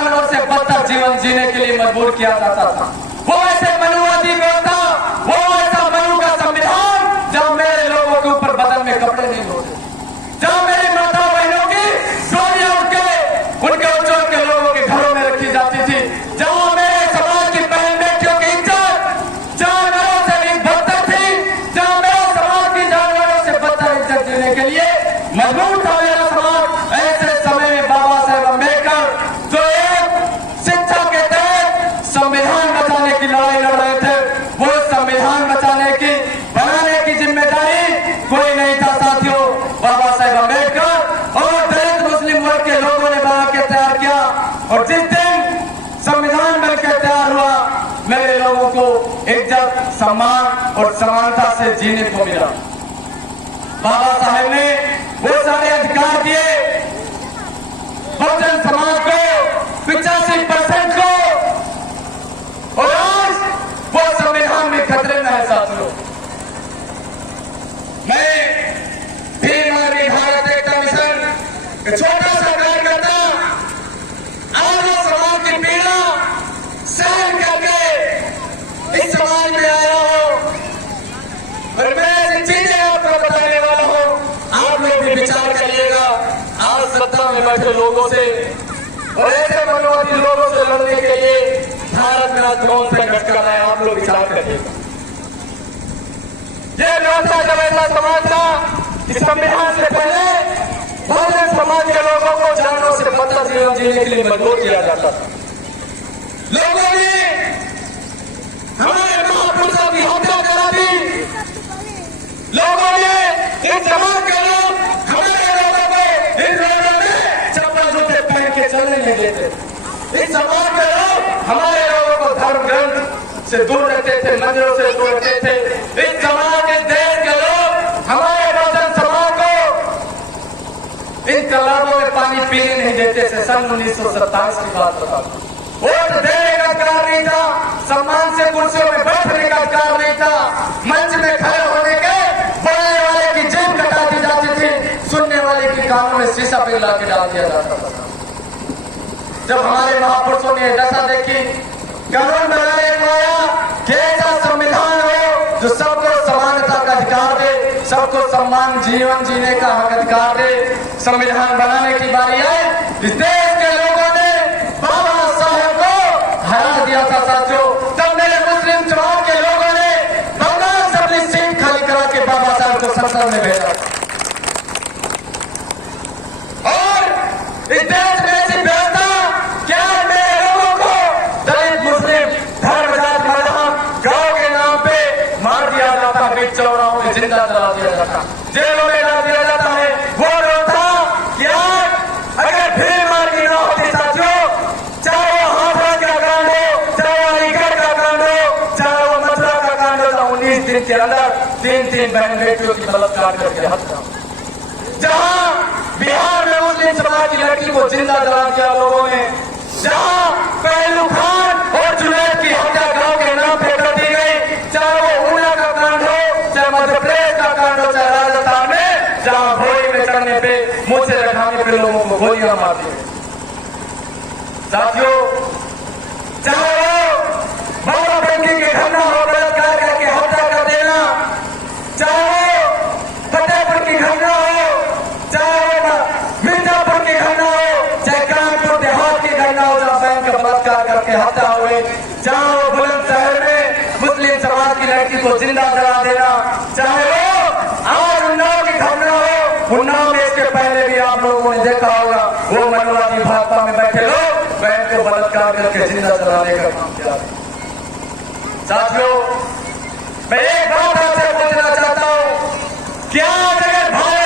जानवर से बदतर जीवन जीने के लिए मजबूर किया जाता था। वो ऐसे मनुवादी व्यवस्था, वो ऐसा मनु का संविधान जहां मेरे लोगों के ऊपर बदन में कपड़े नहीं होते, जहां मेरी माता बहनों की डोलियां उनके उज्जवल के लोगों के घरों में रखी जाती थी, जहां मेरे समाज की बहन बेटियों की इज्जत जानवरों से भी बदतर थी, जहां मेरे समाज की जानवरों से बदतर इज्जत जीने के लिए मजबूर था मेरा समाज। ऐसे समय में बाबा साहेब अम्बेडकर जो एक शिक्षा के तहत संविधान बचाने की लड़ाई लड़ रहे थे, वो संविधान बचाने की बनाने की जिम्मेदारी कोई नहीं था साथियों, बाबा साहेब अम्बेडकर और दलित मुस्लिम वर्ग के लोगों ने बना के तैयार किया। और जिस दिन संविधान बनकर तैयार हुआ, मेरे लोगों को इज्जत, सम्मान और समानता से जीने को मिला। बाबा साहेब ने वो सारे अधिकार दिए बहुजन समाज को, 85% को, और आज वो संविधान में खतरे में है साथियों। मैं भीम आर्मी भारत एकता मिशन छोटा सा कार्यकर्ता आज समाज की पीड़ा सहन करके इस समाज में आया हूं और मैं ऐसी चीजें आपको बताने वाला हूं, आप लोग भी विचार करिएगा। आज सत्ता में बैठे लोगों से और ऐसे मनोवादी लोगों से लड़ने के लिए भारत में आज कौन सा घटका है, आप लोग विचार करिएगा। ये व्यवस्था जब ऐसा समाज था कि संविधान से पहले बहुजन समाज के लोगों को जानवरों से बदतर जीवन जीने के लिए मजबूर किया जाता था। लोगों ने हमारे महापुरुषों की हत्या करा दी, लोगों ने इस समाज के लोग हमारे लोगों को इन रोडों में चप्पल जूते पहन के चलने नहीं देते। इस समाज के लोग हमारे लोगों को धर्म ग्रंथ से दूर रखते थे, मंदिरों से दूर रखते थे। इस समाज के देश के लोग हमारे बहुजन समाज को इन तालाबों में पानी पीने नहीं देते थे। सन 1927 की बात बता, वोट देने का अधिकार नहीं था, सम्मान से कुर्सियों में बैठने का अधिकार नहीं था, मंच में खड़े होने के बोलने वाले की जेब कटा दी जाती थी, सुनने वाले की कानों में शीशा पिघला के डाल दिया जाता था। जब हमारे महापुरुषों ने दशा देखी, कानून बनाने को आया कि ऐसा संविधान हो जो सबको समानता का अधिकार दे, सबको सम्मान जीवन जीने का हक अधिकार दे, संविधान बनाने की बारी आए, इस देश के लोगों ने बाबा साहेब को हरा दिया था साथियों। तब मेरे मुस्लिम समाज के लोगों ने बंगाल से अपनी सीट खाली करा के बाबा साहेब को संसद में भेजा और इस देश में ऐसी व्यवस्था क्या मेरे लोगों को दलित मुस्लिम धर्म जात मजहब गांव के नाम पे मार दिया जाता, बीच चौराहों में जिंदा जला दिया जाता, जेलों में डाल दिया जाता है। वो व्यवस्था क्या अगर भीम आर्मी न होती साथियों, चाहे वो हाथरस का कांड हो, चाहे वो अलीगढ़ का कांड हो, चाहे वो मथुरा का कांड हो, 19 दिन के अंदर 3 बहन बेटियों की बलात्कार करके हत्या, जहां बिहार में मुस्लिम समाज की लड़की को जिंदा जला दिया लोगों ने, जहां पहलू खान और जुनैद की हत्या गांव के नाम पे कर दी गई, चाहे वो ऊना का कांड हो, चाहे मध्य प्रदेश का कांड हो, चाहे राजस्थान में जहां घोड़ी में चढ़ने पे मुंह से रखाने पे लोगों को गोलियां मार दी। साथियों, चाहे वो बाबा बंकी की घटना हो, बलात्कार करके हत्या कर देना, चाहे वो फतेहपुर की घटना हो, चाहे वो मिर्जापुर की घटना हो, चाहे कानपुर देहात की घटना हो जहां बहन का बलात्कार करके हत्या हुए, चाहे वो बुलंदशहर में मुस्लिम समाज की लड़की को जिंदा जला देना, चाहे वो आज उन्नाव की घटना हो, उन्नाव में इसके पहले भी आप लोगों ने देखा होगा, वो मनवादी भाजपा में बैठे लोग बहन को बलात्कार करके जिंदा जलाने का काम किया। साथियों, मैं एक बात आपसे पूछना चाहता हूं, क्या अगर भारत